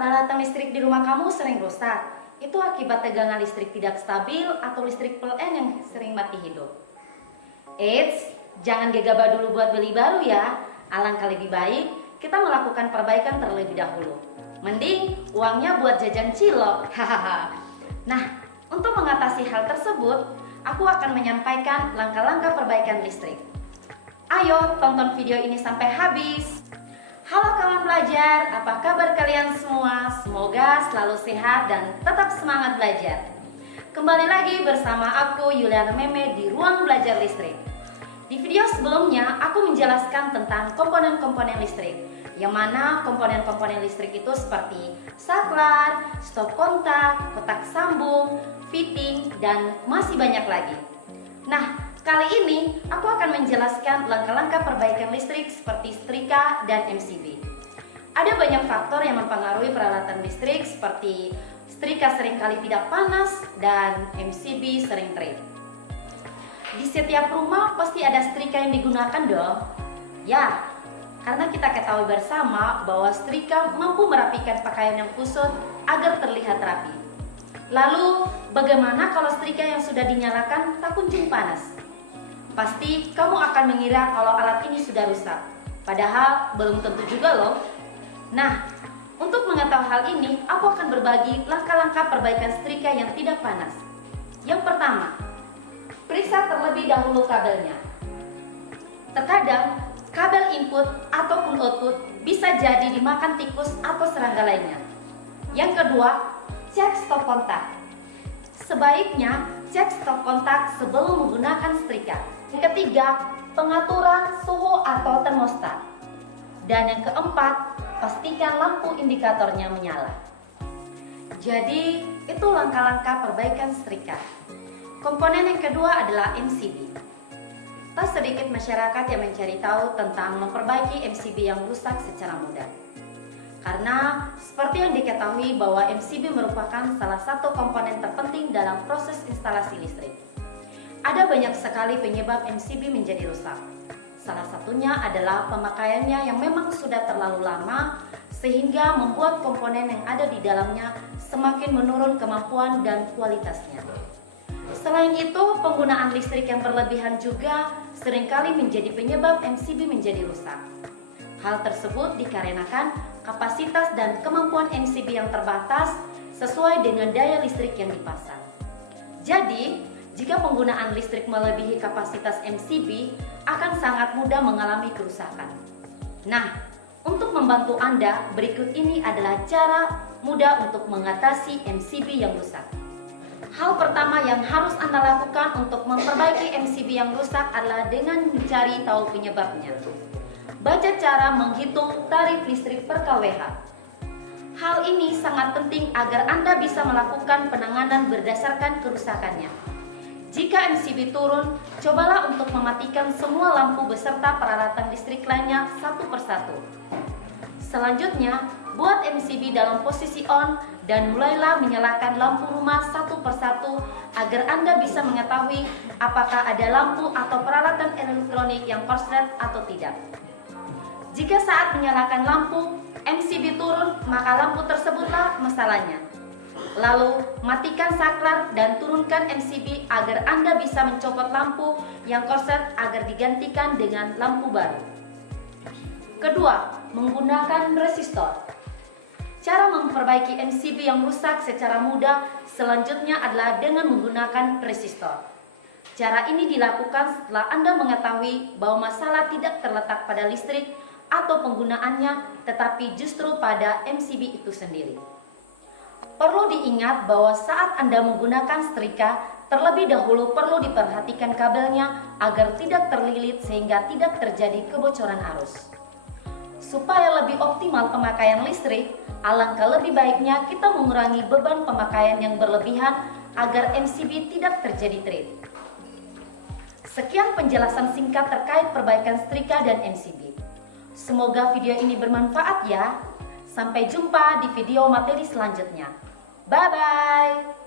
peralatan listrik di rumah kamu sering rusak, itu akibat tegangan listrik tidak stabil atau listrik PLN yang sering mati hidup. Eits, jangan gegabah dulu buat beli baru ya. Alangkah lebih baik kita melakukan perbaikan terlebih dahulu. Mending uangnya buat jajan cilok. Hahaha. Nah, untuk mengatasi hal tersebut, aku akan menyampaikan langkah-langkah perbaikan listrik. Ayo tonton video ini sampai habis. Halo kawan pelajar, apa kabar kalian semua? Semoga selalu sehat dan tetap semangat belajar. Kembali lagi bersama aku Yuliana Meme di Ruang Belajar Listrik. Di video sebelumnya aku menjelaskan tentang komponen-komponen listrik, yang mana komponen-komponen listrik itu seperti saklar, stop kontak, kotak sambung, fitting, dan masih banyak lagi. Nah, kali ini aku akan menjelaskan langkah-langkah perbaikan listrik seperti setrika dan MCB. Ada banyak faktor yang mempengaruhi peralatan listrik seperti setrika seringkali tidak panas dan MCB sering trip. Di setiap rumah pasti ada setrika yang digunakan dong. Ya, karena kita ketahui bersama bahwa setrika mampu merapikan pakaian yang kusut agar terlihat rapi. Lalu, bagaimana kalau setrika yang sudah dinyalakan tak kunjung panas? Pasti kamu akan mengira kalau alat ini sudah rusak, padahal belum tentu juga loh. Nah, untuk mengetahui hal ini, aku akan berbagi langkah-langkah perbaikan setrika yang tidak panas. Yang pertama, periksa terlebih dahulu kabelnya. Terkadang, kabel input ataupun output bisa jadi dimakan tikus atau serangga lainnya. Yang kedua, cek stop kontak. Sebaiknya cek stop kontak sebelum menggunakan setrika. Yang ketiga, pengaturan suhu atau termostat. Dan yang keempat, pastikan lampu indikatornya menyala. Jadi, itu langkah-langkah perbaikan setrika. Komponen yang kedua adalah MCB. Tak sedikit masyarakat yang mencari tahu tentang memperbaiki MCB yang rusak secara mudah. Karena seperti yang diketahui bahwa MCB merupakan salah satu komponen terpenting dalam proses instalasi listrik. Ada banyak sekali penyebab MCB menjadi rusak. Salah satunya adalah pemakaiannya yang memang sudah terlalu lama sehingga membuat komponen yang ada di dalamnya semakin menurun kemampuan dan kualitasnya. Selain itu, penggunaan listrik yang berlebihan juga seringkali menjadi penyebab MCB menjadi rusak. Hal tersebut dikarenakan kapasitas dan kemampuan MCB yang terbatas sesuai dengan daya listrik yang dipasang. Jadi, jika penggunaan listrik melebihi kapasitas MCB, akan sangat mudah mengalami kerusakan. Nah, untuk membantu Anda, berikut ini adalah cara mudah untuk mengatasi MCB yang rusak. Hal pertama yang harus Anda lakukan untuk memperbaiki MCB yang rusak adalah dengan mencari tahu penyebabnya. Baca cara menghitung tarif listrik per kWh. Hal ini sangat penting agar Anda bisa melakukan penanganan berdasarkan kerusakannya. Jika MCB turun, cobalah untuk mematikan semua lampu beserta peralatan listrik lainnya satu persatu. Selanjutnya, buat MCB dalam posisi on dan mulailah menyalakan lampu rumah satu persatu agar Anda bisa mengetahui apakah ada lampu atau peralatan elektronik yang korslet atau tidak. Jika saat menyalakan lampu, MCB turun, maka lampu tersebutlah masalahnya. Lalu, matikan saklar dan turunkan MCB agar Anda bisa mencopot lampu yang korslet agar digantikan dengan lampu baru. Kedua, menggunakan resistor. Cara memperbaiki MCB yang rusak secara mudah selanjutnya adalah dengan menggunakan resistor. Cara ini dilakukan setelah Anda mengetahui bahwa masalah tidak terletak pada listrik atau penggunaannya, tetapi justru pada MCB itu sendiri. Perlu diingat bahwa saat Anda menggunakan setrika, terlebih dahulu perlu diperhatikan kabelnya agar tidak terlilit sehingga tidak terjadi kebocoran arus. Supaya lebih optimal pemakaian listrik, alangkah lebih baiknya kita mengurangi beban pemakaian yang berlebihan agar MCB tidak terjadi trip. Sekian penjelasan singkat terkait perbaikan setrika dan MCB. Semoga video ini bermanfaat ya. Sampai jumpa di video materi selanjutnya. Bye-bye.